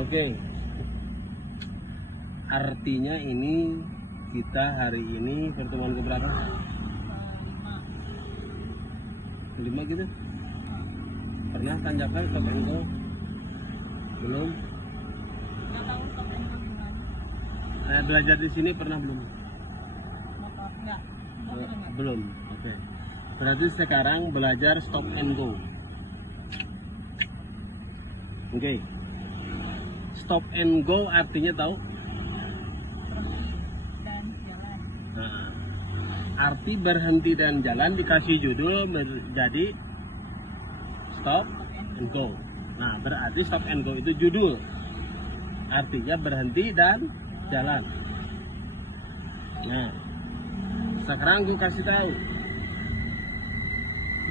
Oke. Artinya ini kita hari ini pertemuan keberapa? 5 gitu. Pernah tanjakan stop and go? Belum? Nggak tahu stop and go gimana. Belajar di sini pernah belum? Enggak. Belum. Oke. Berarti sekarang belajar stop and go. Oke. Stop and go artinya tahu? Dan jalan. Nah, arti berhenti dan jalan dikasih judul menjadi stop and go. Nah, berarti stop and go itu judul. Artinya berhenti dan jalan. Nah, sekarang gue kasih tahu.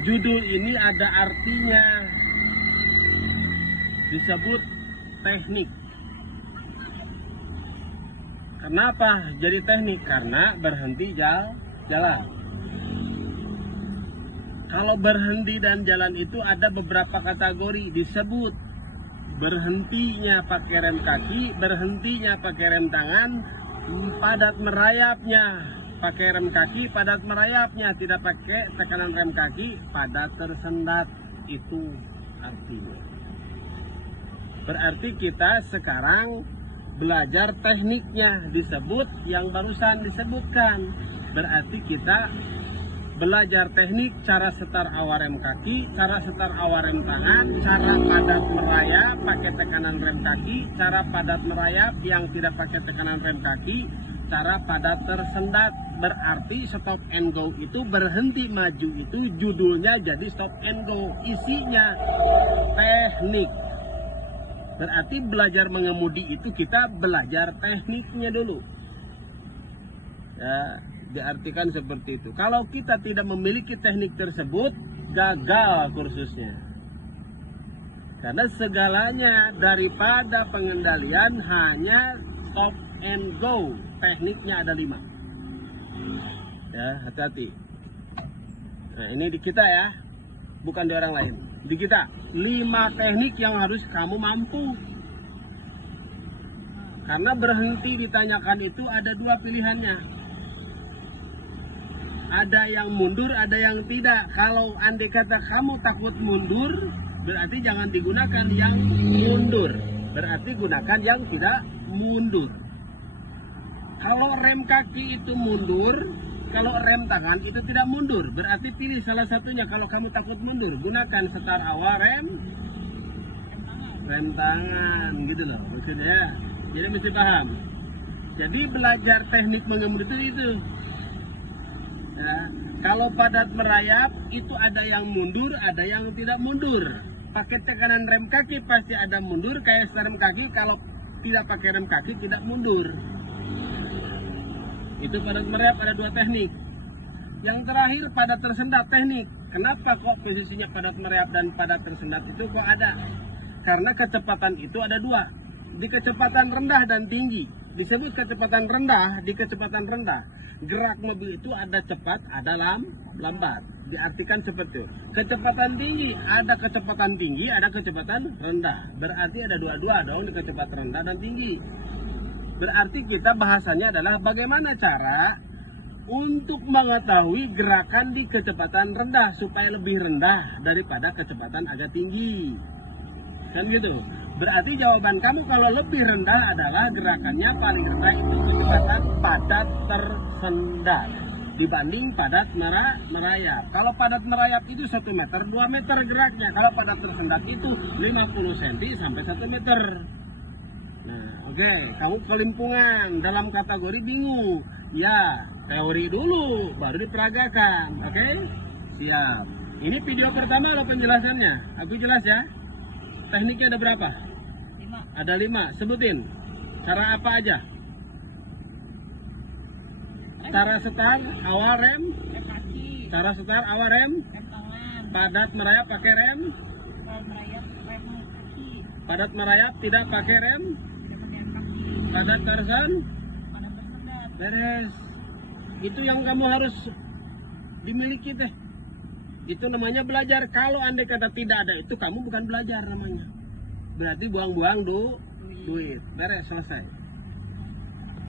Judul ini ada artinya. Disebut teknik. Kenapa jadi teknik? Karena berhenti jalan. Kalau berhenti dan jalan itu ada beberapa kategori disebut berhentinya pakai rem kaki, berhentinya pakai rem tangan, padat merayapnya pakai rem kaki, padat merayapnya tidak pakai tekanan rem kaki, padat tersendat. Itu artinya. Berarti kita sekarang belajar tekniknya disebut yang barusan disebutkan. Berarti kita belajar teknik cara setar awal rem kaki, cara setar awal rem tangan, cara padat merayap pakai tekanan rem kaki, cara padat merayap yang tidak pakai tekanan rem kaki, cara padat tersendat. Berarti stop and go itu berhenti maju itu judulnya jadi stop and go. Isinya teknik. Berarti belajar mengemudi itu kita belajar tekniknya dulu. Ya, diartikan seperti itu. Kalau kita tidak memiliki teknik tersebut, gagal kursusnya. Karena segalanya daripada pengendalian hanya stop and go. Tekniknya ada 5. Ya, hati-hati. Nah, ini di kita ya, bukan di orang lain. Di kita 5 teknik yang harus kamu mampu. Karena berhenti ditanyakan itu ada 2 pilihannya. Ada yang mundur, ada yang tidak. Kalau andai kata kamu takut mundur, berarti jangan digunakan yang mundur. Berarti gunakan yang tidak mundur. Kalau rem kaki itu mundur, kalau rem tangan itu tidak mundur. Berarti pilih salah satunya. Kalau kamu takut mundur, gunakan setar awal rem tangan, gitu loh maksudnya. Jadi mesti paham. Jadi belajar teknik mengemudi itu. Ya, kalau padat merayap itu ada yang mundur, ada yang tidak mundur. Pakai tekanan rem kaki pasti ada mundur, kayak setar rem kaki. Kalau tidak pakai rem kaki tidak mundur. Itu padat merayap ada 2 teknik. Yang terakhir padat tersendat teknik. Kenapa kok posisinya padat merayap dan padat tersendat itu kok ada? Karena kecepatan itu ada 2. Di kecepatan rendah dan tinggi. Disebut kecepatan rendah, di kecepatan rendah. Gerak mobil itu ada cepat, ada lambat. Diartikan seperti itu. Kecepatan tinggi, ada kecepatan tinggi, ada kecepatan rendah. Berarti ada 2 dong di kecepatan rendah dan tinggi. Berarti kita bahasanya adalah bagaimana cara untuk mengetahui gerakan di kecepatan rendah supaya lebih rendah daripada kecepatan agak tinggi. Kan gitu. Berarti jawaban kamu kalau lebih rendah adalah gerakannya paling rendah itu kecepatan padat tersendat dibanding padat merayap. Kalau padat merayap itu 1 meter, 2 meter geraknya. Kalau padat tersendat itu 50 cm sampai 1 meter. Nah, oke, kamu kelimpungan dalam kategori bingung. Ya, teori dulu, baru diperagakan. Oke? Siap. Ini video pertama loh penjelasannya. Aku jelas ya. Tekniknya ada berapa? 5. Ada 5. Sebutin. Cara apa aja? Cara setar awal rem. Rem kaki. Cara setar awal rem. Rem tangan. Padat merayap pakai rem. Kalau merayap rem kaki. Padat merayap tidak pakai rem. Tidak pakai rem kaki. Padat tersendat. Padat tersendat. Beres. Itu yang kamu harus dimiliki teh. Itu namanya belajar. Kalau andai kata tidak ada itu, kamu bukan belajar namanya. berarti buang-buang duit. Beres, selesai.